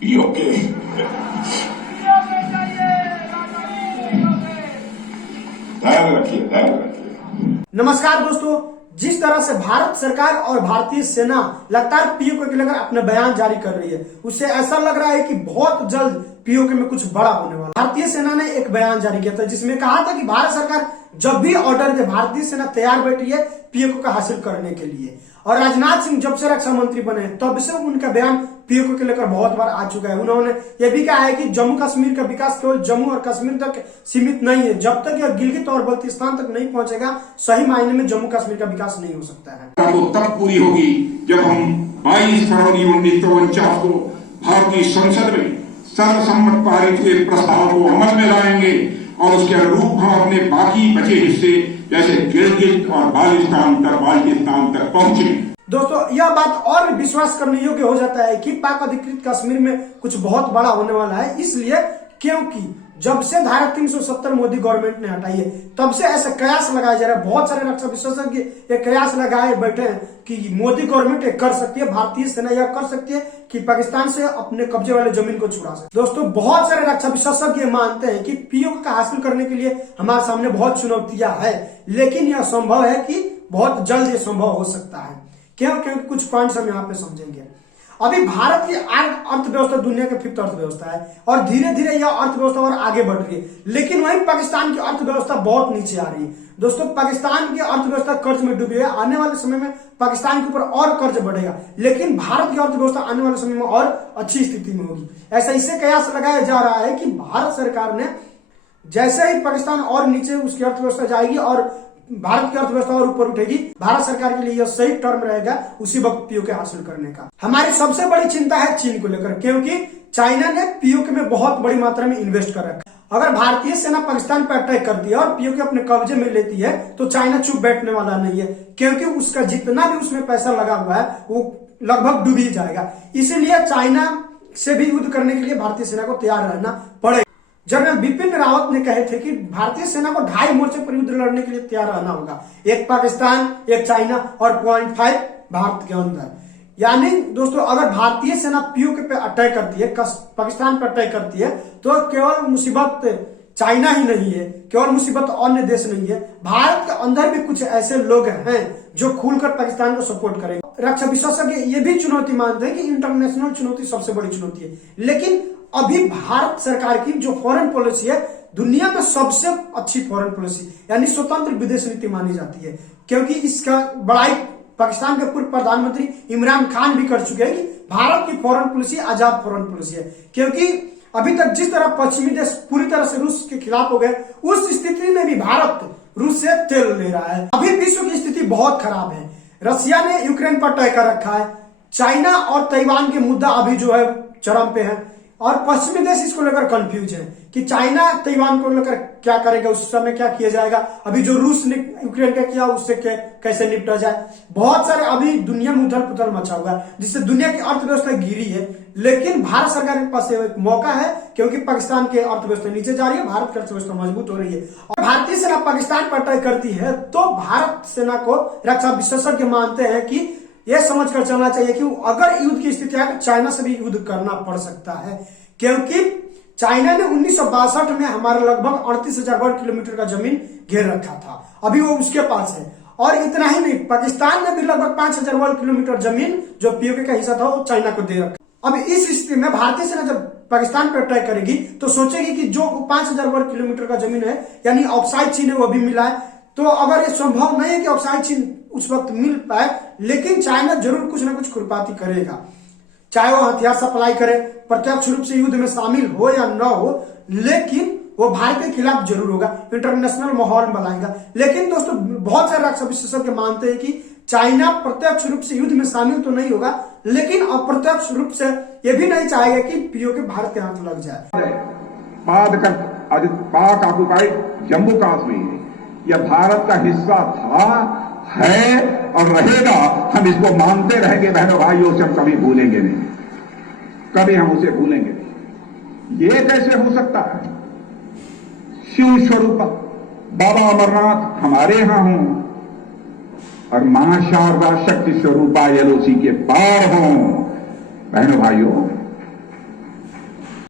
PoK ध्यान रखिए, ध्यान रखिए। नमस्कार दोस्तों, जिस तरह से भारत सरकार और भारतीय सेना लगातार पीओके को लेकर अपने बयान जारी कर रही है, उससे ऐसा लग रहा है कि बहुत जल्द पीओके में कुछ बड़ा होने वाला। भारतीय सेना ने एक बयान जारी किया था जिसमें कहा था कि भारत सरकार जब भी ऑर्डर दे, भारतीय सेना तैयार बैठी है पीओके को हासिल करने के लिए। और राजनाथ सिंह जब से रक्षा मंत्री बने तब से उनका बयान पीओके को लेकर बहुत बार आ चुका है। उन्होंने यह भी कहा है कि जम्मू कश्मीर का विकास केवल जम्मू और कश्मीर तक सीमित नहीं है। जब तक यह गिलगित और बल्तिस्तान तक नहीं पहुंचेगा, सही मायने में जम्मू कश्मीर का विकास नहीं हो सकता है। तो तब पूरी होगी जब हम 22 फरवरी 1949 को भारतीय संसद में सर्वसम्मत पारित हुए प्रस्ताव को अमल में लाएंगे और उसके अनुरूप हम अपने बाकी बचे हिस्से जैसे गिलगित और बाल्टिस्तान तक पहुंचे। दोस्तों, यह बात और भी विश्वास करने योग्य हो जाता है कि पाक अधिकृत कश्मीर में कुछ बहुत बड़ा होने वाला है। इसलिए क्योंकि जब से धारा 370 मोदी गवर्नमेंट ने हटाई है तब से ऐसे कयास लगाए जा रहे हैं। बहुत सारे रक्षा विशेषज्ञ ये कयास लगाए बैठे हैं कि मोदी गवर्नमेंट ये कर सकती है, भारतीय सेना यह कर सकती है कि पाकिस्तान से अपने कब्जे वाले जमीन को छुड़ा सकती है। दोस्तों, बहुत सारे रक्षा विशेषज्ञ मानते हैं कि पीओके का हासिल करने के लिए हमारे सामने बहुत चुनौतियां है, लेकिन यह संभव है कि बहुत जल्द ये संभव हो सकता है। क्योंकि कुछ पॉइंट्स हम यहाँ पे समझेंगे। अभी भारत की अर्थव्यवस्था दुनिया की 5th अर्थव्यवस्था है और धीरे धीरे यह अर्थव्यवस्था और आगे बढ़ रही है, लेकिन वहीं पाकिस्तान की अर्थव्यवस्था बहुत नीचे आ रही है। दोस्तों, पाकिस्तान की अर्थव्यवस्था कर्ज में डूबी है। आने वाले समय में पाकिस्तान के ऊपर और कर्ज बढ़ेगा, लेकिन भारत की अर्थव्यवस्था आने वाले समय में और अच्छी स्थिति में होगी। ऐसा इससे कयास लगाया जा रहा है कि भारत सरकार ने जैसे ही पाकिस्तान और नीचे उसकी अर्थव्यवस्था जाएगी और भारत की अर्थव्यवस्था और ऊपर उठेगी, भारत सरकार के लिए यह सही टर्म रहेगा उसी वक्त पीओके हासिल करने का। हमारी सबसे बड़ी चिंता है चीन को लेकर, क्योंकि चाइना ने पीओके में बहुत बड़ी मात्रा में इन्वेस्ट कर रखा है। अगर भारतीय सेना पाकिस्तान पर अटैक करती है और पीओके अपने कब्जे में लेती है तो चाइना चुप बैठने वाला नहीं है, क्योंकि उसका जितना भी उसमें पैसा लगा हुआ है वो लगभग डूब ही जाएगा। इसीलिए चाइना से भी युद्ध करने के लिए भारतीय सेना को तैयार रहना पड़ेगा। जनरल बिपिन रावत ने कहे थे कि भारतीय सेना को 2.5 मोर्चे पर युद्ध लड़ने के लिए तैयार रहना होगा, एक पाकिस्तान, एक चाइना और 0.5 भारत के अंदर। यानी दोस्तों, अगर भारतीय सेना पीओके पे अटैक करती है, पाकिस्तान पर अटैक करती है, तो केवल मुसीबत चाइना ही नहीं है, केवल मुसीबत अन्य देश नहीं है, भारत के अंदर भी कुछ ऐसे लोग हैं जो खुलकर पाकिस्तान को सपोर्ट करेंगे। रक्षा विशेषज्ञ ये भी चुनौती मानते हैं कि इंटरनेशनल चुनौती सबसे बड़ी चुनौती है, लेकिन अभी भारत सरकार की जो फॉरेन पॉलिसी है दुनिया में सबसे अच्छी फॉरेन पॉलिसी यानी स्वतंत्र विदेश नीति मानी जाती है, क्योंकि इसका बड़ाई पाकिस्तान के पूर्व प्रधानमंत्री इमरान खान भी कर चुके हैं कि भारत की फॉरेन पॉलिसी आजाद फॉरेन पॉलिसी है। क्योंकि अभी तक जिस तरह पश्चिमी देश पूरी तरह से रूस के खिलाफ हो गए, उस स्थिति में भी भारत रूस से तेल ले रहा है। अभी विश्व की स्थिति बहुत खराब है। रशिया ने यूक्रेन पर अटैक कर रखा है, चाइना और ताइवान के मुद्दा अभी जो है चरम पे है और पश्चिमी देश इसको लेकर कंफ्यूज है कि चाइना ताइवान को लेकर क्या करेगा, उस समय क्या किया जाएगा। अभी जो रूस ने यूक्रेन का किया उससे कैसे निपटा जाए। बहुत सारे अभी दुनिया में उथल पुथल मचा हुआ है जिससे दुनिया की अर्थव्यवस्था गिरी है, लेकिन भारत सरकार के पास एक मौका है क्योंकि पाकिस्तान की अर्थव्यवस्था नीचे जा रही है, भारत की अर्थव्यवस्था मजबूत हो रही है। और भारतीय सेना पाकिस्तान पर अटैक करती है तो भारत सेना को रक्षा विशेषज्ञ मानते हैं कि यह समझकर चलना चाहिए कि अगर युद्ध की स्थिति आए तो चाइना से भी युद्ध करना पड़ सकता है, क्योंकि चाइना ने 1962 में हमारे लगभग 38,000 वर्ग किलोमीटर का जमीन घेर रखा था, अभी वो उसके पास है। और इतना ही नहीं, पाकिस्तान ने भी लगभग 5,000 वर्ग किलोमीटर जमीन जो पीओके का हिस्सा था वो चाइना को दे रखा। अब इस स्थिति में भारतीय सेना जब पाकिस्तान पर अटैक करेगी तो सोचेगी कि जो 5,000 वर्ग किलोमीटर का जमीन है यानी ऑक्साइड चीन है वो भी मिला है, तो अगर ये संभव नहीं है कि ऑक्साइड चीन उस वक्त मिल पाए, लेकिन चाइना जरूर कुछ ना कुछ खुरपाती करेगा, चाहे वो हथियार सप्लाई करे, प्रत्यक्ष रूप से युद्ध में शामिल हो या न हो, लेकिन वो भारत के खिलाफ जरूर होगा, इंटरनेशनल माहौल बनाएगा। लेकिन दोस्तों, बहुत सारे रक्षा विशेषज्ञ मानते हैं कि चाइना प्रत्यक्ष रूप से युद्ध में शामिल तो नहीं होगा, लेकिन अप्रत्यक्ष रूप से ये भी नहीं चाहेगा कि पीओके भारत के हाथ लग जाए। पाक ऑक्युपाइड जम्मू कश्मीर यह भारत का हिस्सा था, है और रहेगा। हम इसको मानते रहेंगे बहनों भाइयों से, हम कभी भूलेंगे नहीं, कभी हम उसे भूलेंगे नहीं। ये कैसे हो सकता है? शिव स्वरूप बाबा अमरनाथ हमारे यहां हों और मां शारदा शक्ति स्वरूपा एलओसी के पार हों। बहनों भाइयों,